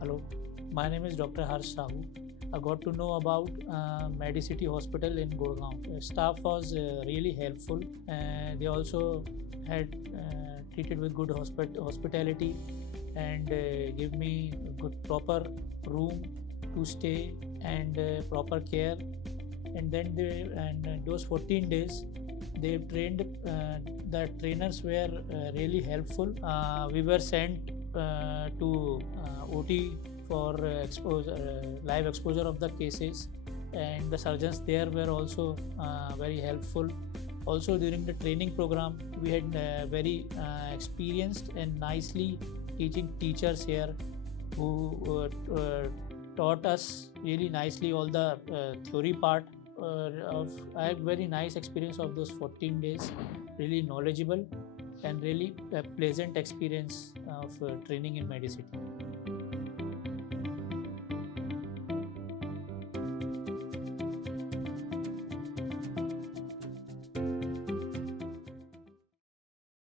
Hello, my name is Dr. Harsh Sahu. I got to know about Medicity Hospital in Gurgaon. The staff was really helpful. They also had treated with good hospitality and give me good proper room to stay and proper care. And then those 14 days they trained. The trainers were really helpful. We were sent to OT for live exposure of the cases, and the surgeons there were also very helpful. Also during the training program, we had very experienced and nicely teaching teachers here who taught us really nicely all the theory part. I had very nice experience of those 14 days, really knowledgeable and really a pleasant experience of training in Medicity.